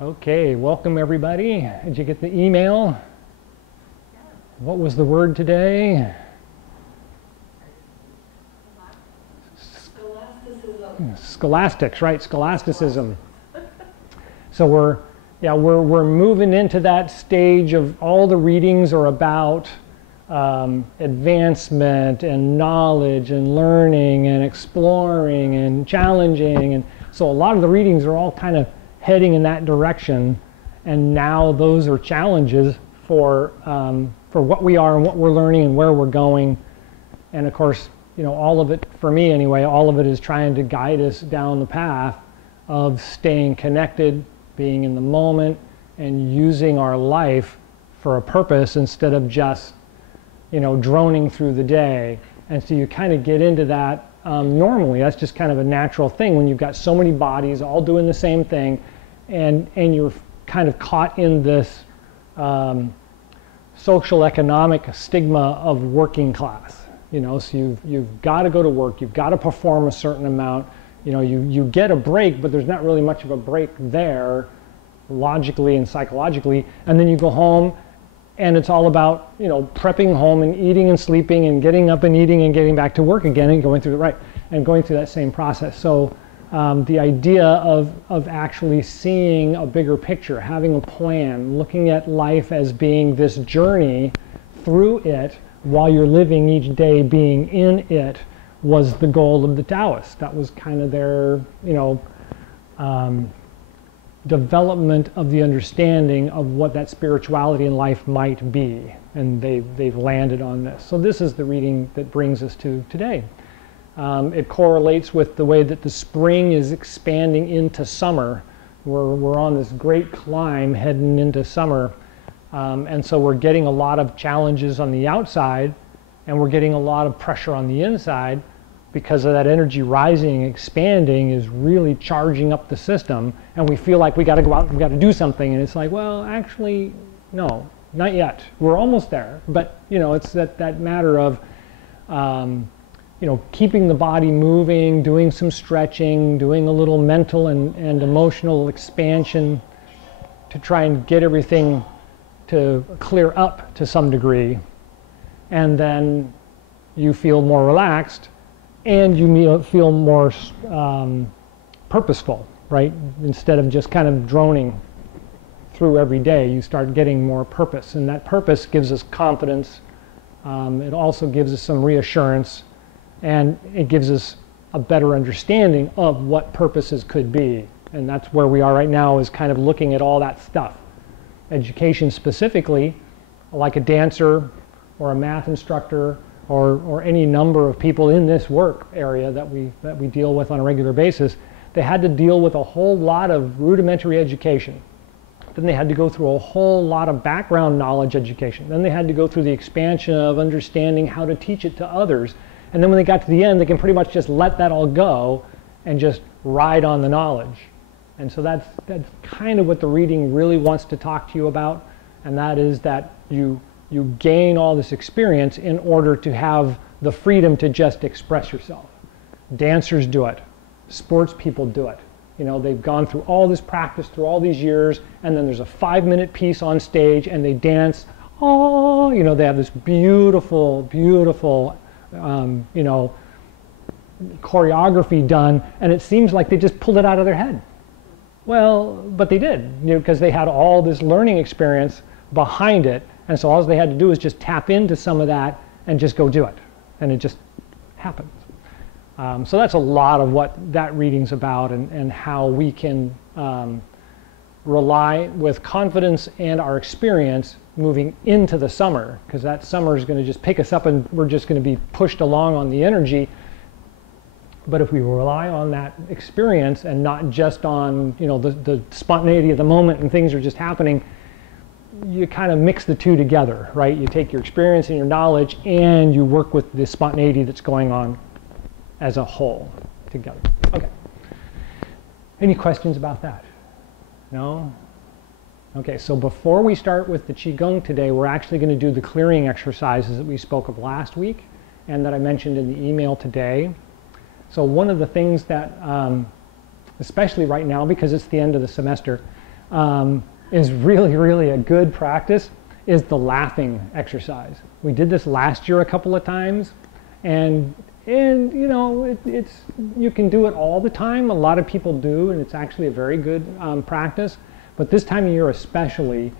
Okay, welcome everybody. Did you get the email? What was the word today? Scholastics, right? Scholasticism. So we're moving into that stage of all the readings are about advancement and knowledge and learning and exploring and challenging, and so a lot of the readings are all kind of heading in that direction, and now those are challenges for what we are and what we're learning and where we're going. And of course, you know, all of it, for me anyway, all of it is trying to guide us down the path of staying connected, being in the moment, and using our life for a purpose instead of just, you know, droning through the day. And so you kind of get into that normally. That's just kind of a natural thing when you've got so many bodies all doing the same thing, and you're kind of caught in this social economic stigma of working class. You know, so you've got to go to work, you've got to perform a certain amount. You know, you get a break, but there's not really much of a break there, logically and psychologically. And then you go home, and it's all about, you know, prepping home and eating and sleeping and getting up and eating and getting back to work again and going through that same process. So the idea of actually seeing a bigger picture, having a plan, looking at life as being this journey through it while you're living each day being in it, was the goal of the Taoists. That was kind of their, you know, development of the understanding of what that spirituality in life might be, and they've landed on this. So this is the reading that brings us to today. It correlates with the way that the spring is expanding into summer. We're on this great climb heading into summer, and so we're getting a lot of challenges on the outside, and we're getting a lot of pressure on the inside, because of that energy rising and expanding is really charging up the system, and we feel like we got to go out and we got to do something, and it's like, well, actually, no, not yet. We're almost there, but you know, it's that matter of you know, keeping the body moving, doing some stretching, doing a little mental and emotional expansion to try and get everything to clear up to some degree, and then you feel more relaxed and you feel more purposeful, right? Instead of just kind of droning through every day, you start getting more purpose, and that purpose gives us confidence. It also gives us some reassurance, and it gives us a better understanding of what purposes could be. And that's where we are right now, is kind of looking at all that stuff. Education specifically, like a dancer or a math instructor or any number of people in this work area that we deal with on a regular basis, they had to deal with a whole lot of rudimentary education. Then they had to go through a whole lot of background knowledge education. Then they had to go through the expansion of understanding how to teach it to others. And then when they got to the end, they can pretty much just let that all go and just ride on the knowledge. And so that's kind of what the reading really wants to talk to you about, and that is that you gain all this experience in order to have the freedom to just express yourself. Dancers do it. Sports people do it. You know, they've gone through all this practice through all these years, and then there's a 5-minute piece on stage and they dance. Oh, you know, they have this beautiful, beautiful you know, choreography done, and it seems like they just pulled it out of their head. Well, but they did, you know, because they had all this learning experience behind it, and so all they had to do was just tap into some of that and just go do it, and it just happens. So that's a lot of what that reading's about, and how we can rely with confidence and our experience moving into the summer, because that summer is going to just pick us up and we're just going to be pushed along on the energy. But if we rely on that experience and not just on, you know, the spontaneity of the moment and things are just happening, you kind of mix the two together, right? You take your experience and your knowledge and you work with the spontaneity that's going on as a whole together. Okay. Any questions about that? No? Okay, so before we start with the Chi Gung today, we're actually going to do the clearing exercises that we spoke of last week and that I mentioned in the email today. So one of the things that, especially right now, because it's the end of the semester, is really, really a good practice is the laughing exercise. We did this last year a couple of times, and you know, you can do it all the time. A lot of people do, and it's actually a very good practice. But this time of year especially,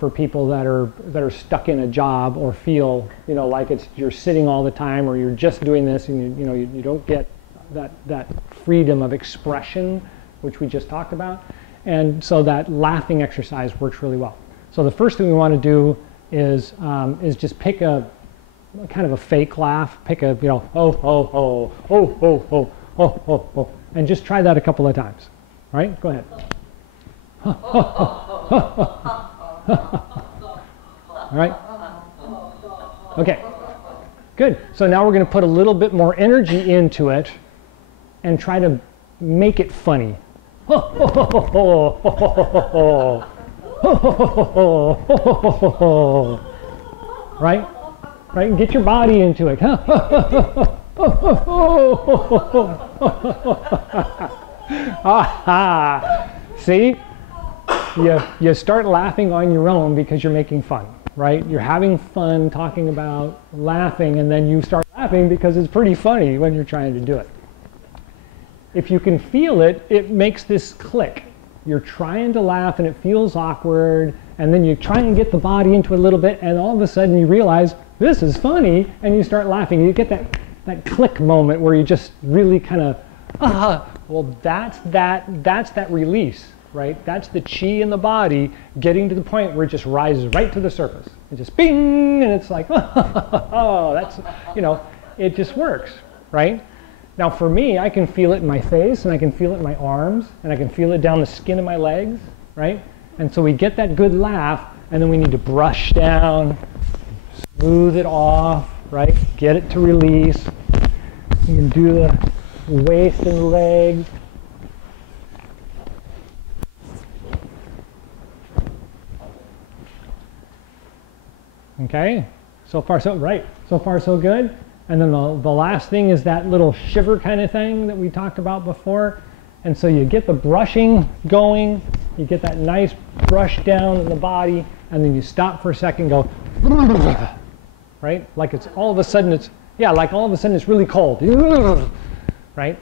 for people that are stuck in a job or feel, you know, like you're sitting all the time, or you're just doing this, and you don't get that freedom of expression, which we just talked about. And so that laughing exercise works really well. So the first thing we want to do is just pick a kind of a fake laugh. Pick a, you know, oh, oh, oh, oh, oh, oh, oh, oh, oh, and just try that a couple of times. All right, go ahead. All right. Okay, good. So now we're going to put a little bit more energy into it and try to make it funny. Right? Right? Get your body into it. See? You start laughing on your own because you're making fun, right? You're having fun talking about laughing, and then you start laughing because it's pretty funny when you're trying to do it. If you can feel it, it makes this click. You're trying to laugh and it feels awkward, and then you try and get the body into it a little bit, and all of a sudden you realize this is funny, and you start laughing. You get that click moment where you just really kind of, well, that's that release, right? That's the chi in the body getting to the point where it just rises right to the surface. It just bing, and it's like, oh, that's, you know, it just works, right? Now for me, I can feel it in my face, and I can feel it in my arms, and I can feel it down the skin of my legs, right? And so we get that good laugh, and then we need to brush down, smooth it off, right? Get it to release. You can do the waist and the legs. Okay, so far so right. So far so good. And then the last thing is that little shiver kind of thing that we talked about before. And so you get the brushing going, you get that nice brush down in the body, and then you stop for a second and go, right? Like it's all of a sudden it's, yeah, like all of a sudden it's really cold, right?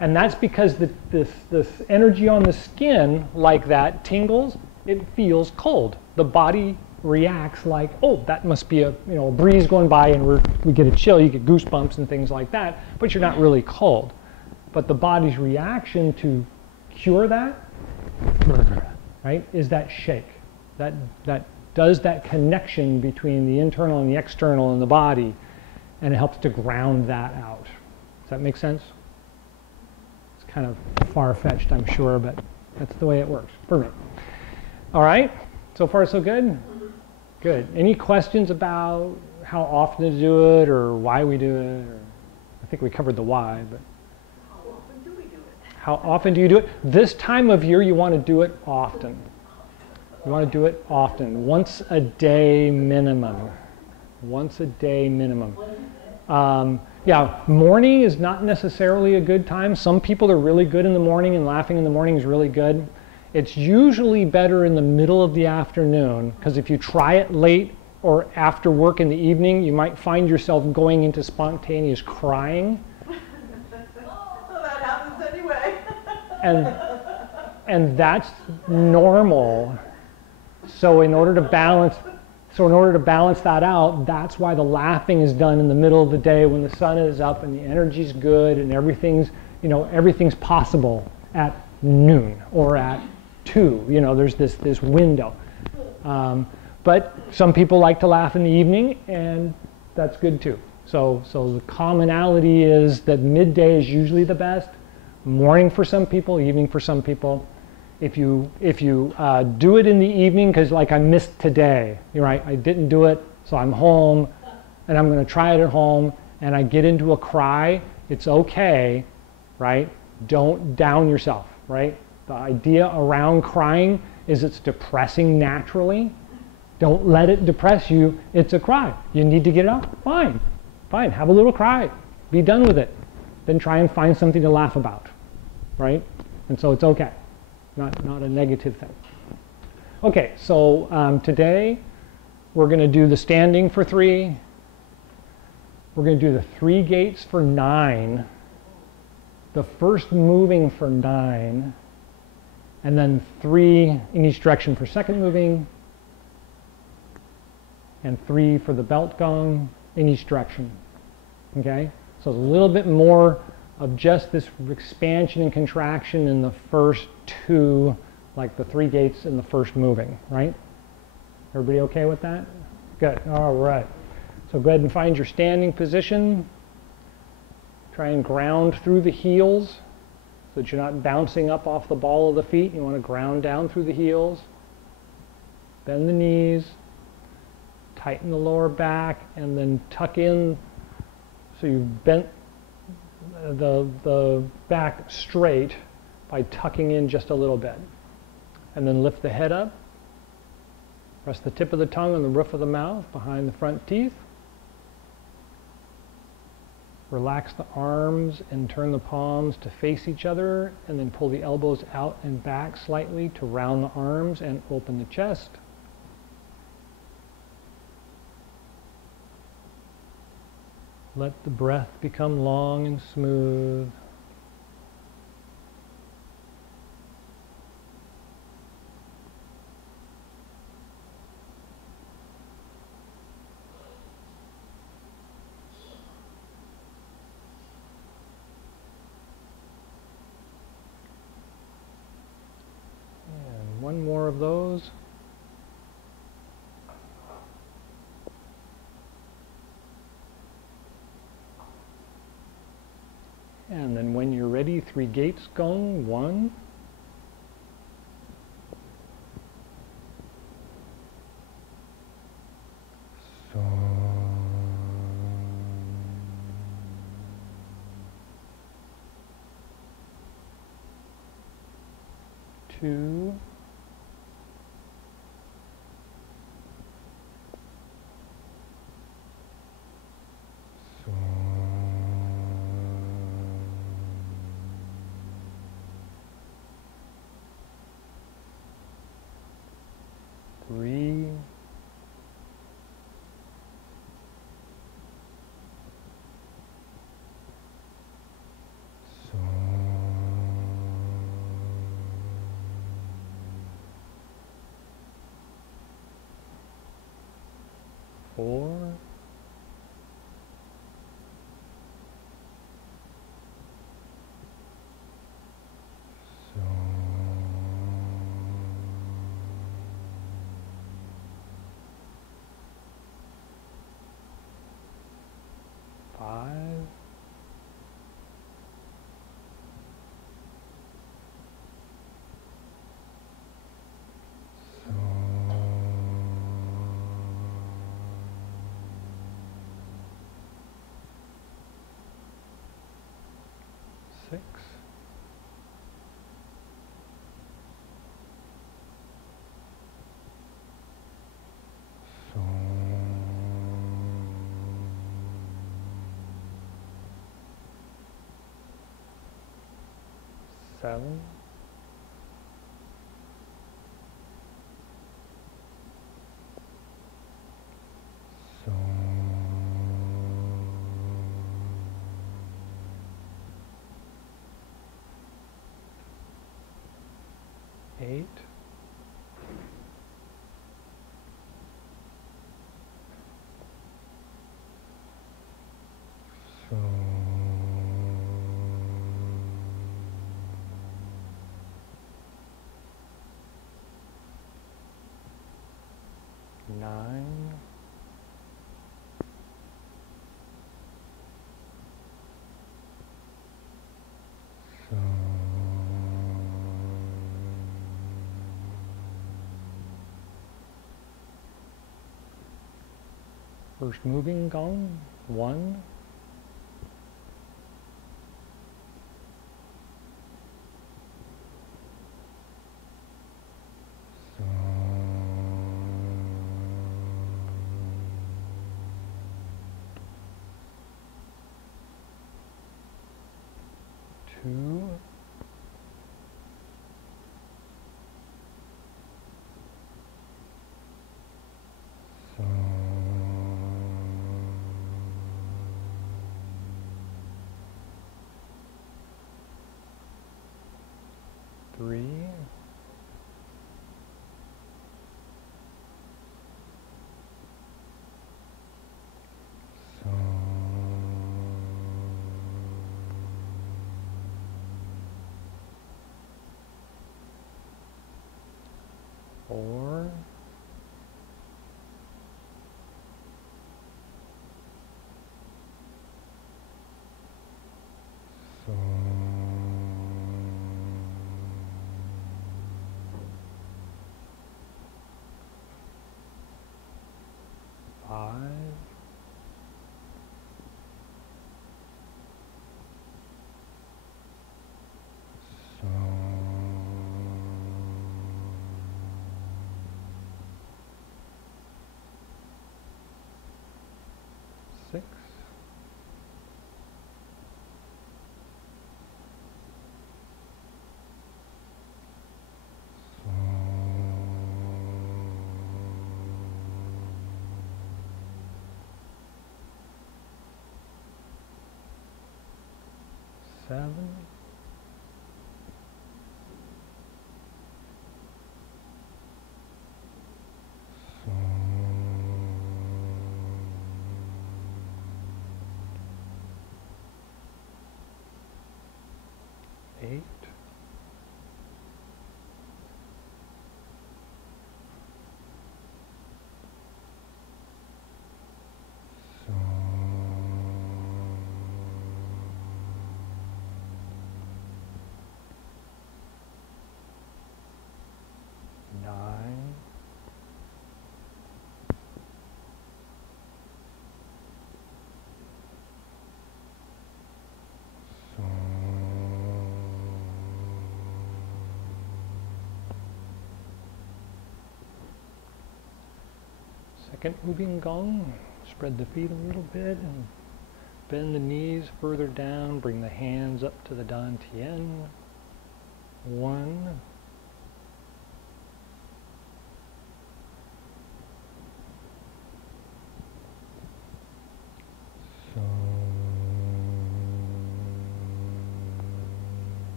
And that's because this energy on the skin, like that, tingles, it feels cold. The body reacts like, oh, that must be a breeze going by, and we get a chill, you get goosebumps and things like that, but you're not really cold. But the body's reaction to cure that, right, is that shake. That does that connection between the internal and the external in the body, and it helps to ground that out. Does that make sense? It's kind of far-fetched, I'm sure, but that's the way it works for me. All right, so far so good? Good. Any questions about how often to do it or why we do it? Or, I think we covered the why, but. How often do we do it? How often do you do it? This time of year, you want to do it often. You want to do it often. Once a day minimum. Once a day minimum. Yeah, morning is not necessarily a good time. Some people are really good in the morning, and laughing in the morning is really good. It's usually better in the middle of the afternoon, because if you try it late or after work in the evening, you might find yourself going into spontaneous crying. Well, that happens anyway. And that's normal. So in order to balance that out, that's why the laughing is done in the middle of the day when the sun is up and the energy's good and everything's possible at noon or at 2. There's this window. But some people like to laugh in the evening, and that's good too. So the commonality is that midday is usually the best. Morning for some people, evening for some people. If you do it in the evening, because like I missed today, right? I didn't do it, so I'm home, and I'm going to try it at home, and I get into a cry. It's okay, right? Don't down yourself, right? The idea around crying is it's depressing naturally. Don't let it depress you. It's a cry. You need to get it out. Fine. Fine. Have a little cry. Be done with it. Then try and find something to laugh about, right? And so it's okay. Not a negative thing. Okay, so today we're going to do the standing for 3. We're going to do the 3 gates for 9, the first moving for 9, and then 3 in each direction for second moving, and 3 for the belt gong in each direction. Okay, so it's a little bit more of just this expansion and contraction in the first 2, like the 3 gates in the first moving, right? Everybody okay with that? Good. All right. So go ahead and find your standing position. Try and ground through the heels so that you're not bouncing up off the ball of the feet. You want to ground down through the heels. Bend the knees. Tighten the lower back and then tuck in so you've bent the back straight by tucking in just a little bit. And then lift the head up. Rest the tip of the tongue on the roof of the mouth behind the front teeth. Relax the arms and turn the palms to face each other, and then pull the elbows out and back slightly to round the arms and open the chest. Let the breath become long and smooth. And one more of those. And then when you're ready, 3 gates gong. 1, 2, 3, 4, 5, 6, 7, 8, 9, 1st moving gong. 1, 2, 3, so 4, so 5, so 6, so 7, so 8, so 9, so 2nd moving gong. Spread the feet a little bit and bend the knees further down. Bring the hands up to the dantian. 1, so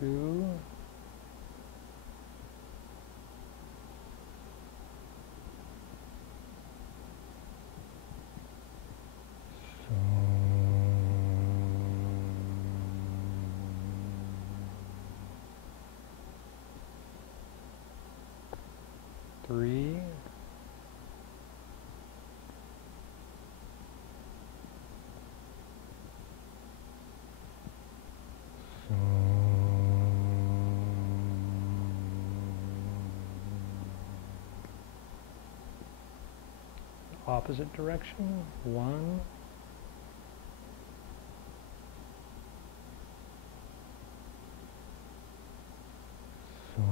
2, so 3, so 'Opposite direction. 1, so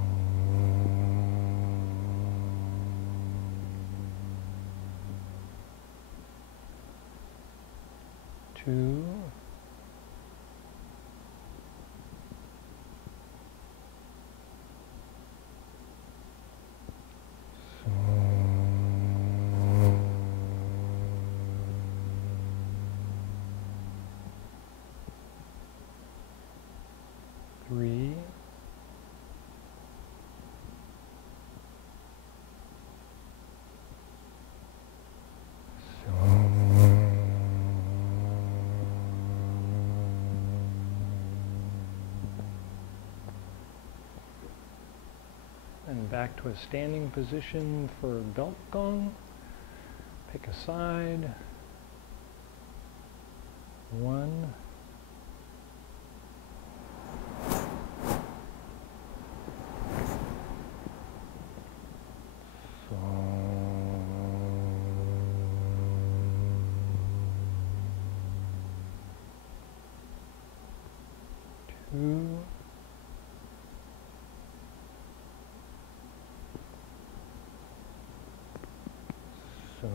2, so 3, so 'And back to a standing position for belt gong. Pick a side. 1, so 2, so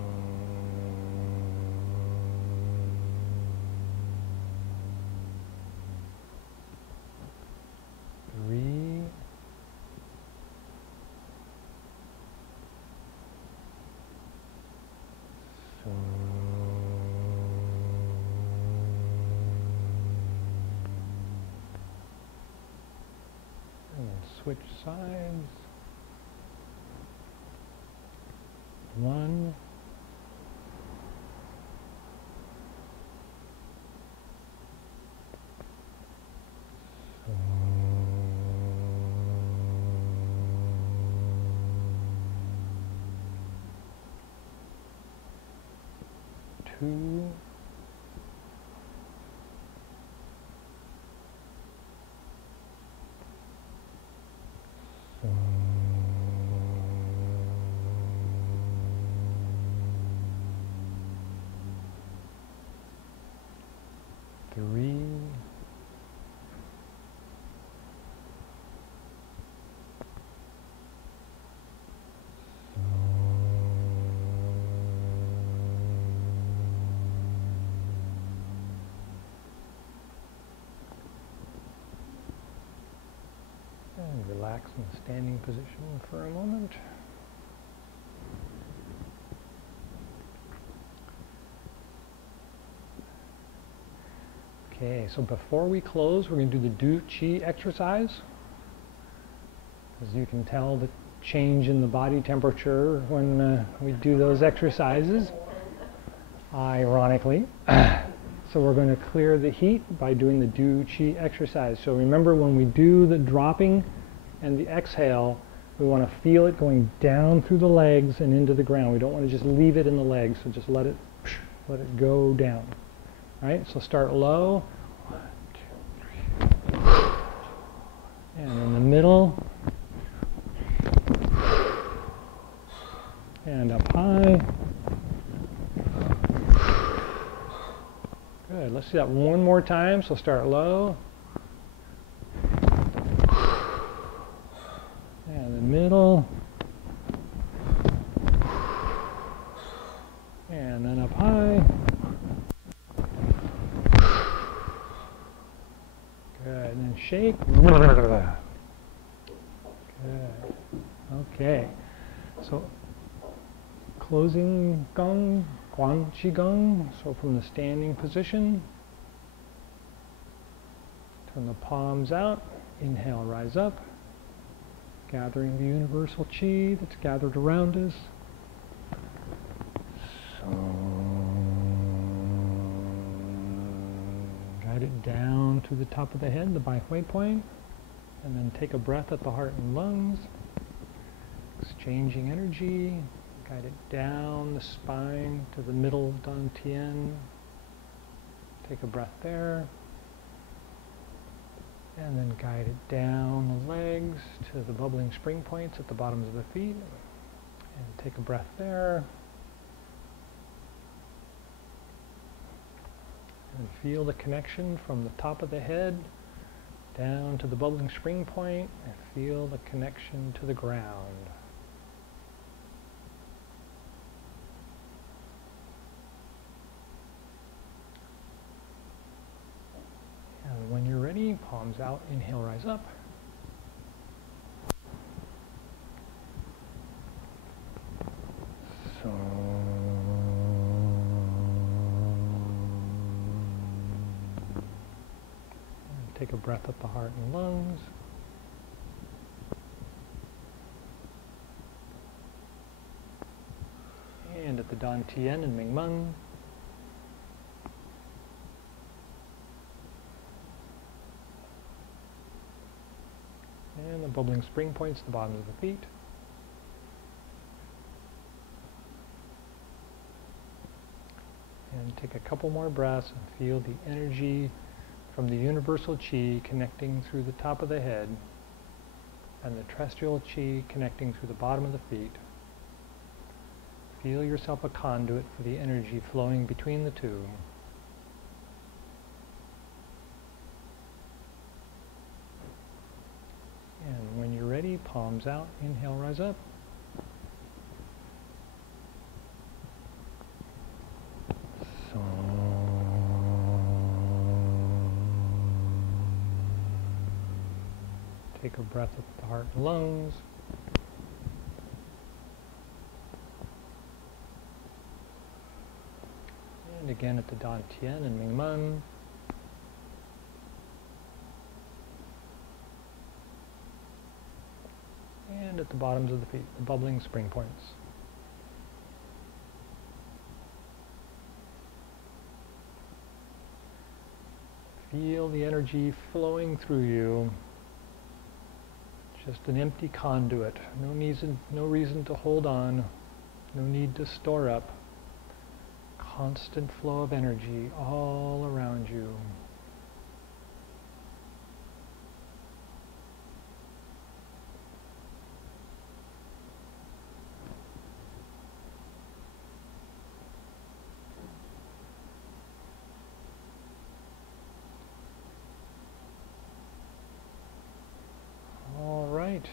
switch sides. 1. Two. Three. And relax in the standing position for a moment. Okay, so before we close, we're going to do the Do Chi exercise. As you can tell, the change in the body temperature when we do those exercises, ironically. So we're going to clear the heat by doing the Do Chi exercise. So remember, when we do the dropping and the exhale, we want to feel it going down through the legs and into the ground. We don't want to just leave it in the legs, so just let it go down. All right, so start low. 1, 2, 3. And in the middle. And up high. Good. Let's do that one more time. So start low. And the middle. And then up high. Good. And then shake. Good. Okay. So closing Gung, Chi Gung. So from the standing position, turn the palms out. Inhale, rise up. Gathering the universal chi that's gathered around us. Guide it down to the top of the head, the Bai Hui point, and then take a breath at the heart and lungs, exchanging energy. Guide it down the spine to the middle of Dantian. Take a breath there. And then guide it down the legs to the bubbling spring points at the bottoms of the feet. And take a breath there. And feel the connection from the top of the head down to the bubbling spring point, and feel the connection to the ground. And when you're ready, palms out, inhale, rise up. So take a breath at the heart and lungs. And at the Dantian and Mingmen. And the bubbling spring points at the bottoms of the feet. And take a couple more breaths and feel the energy from the universal chi connecting through the top of the head and the terrestrial chi connecting through the bottom of the feet. Feel yourself a conduit for the energy flowing between the two. And when you're ready, palms out, inhale, rise up. So take a breath at the heart and lungs. And again at the Dantian and Mingmen. at the bottoms of the feet, the bubbling spring points. Feel the energy flowing through you. Just an empty conduit. No reason to hold on. No need to store up. Constant flow of energy all around you. All right.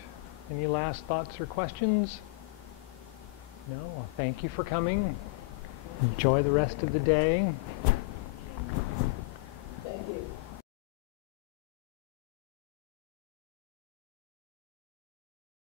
Any last thoughts or questions? No? Thank you for coming. Enjoy the rest of the day.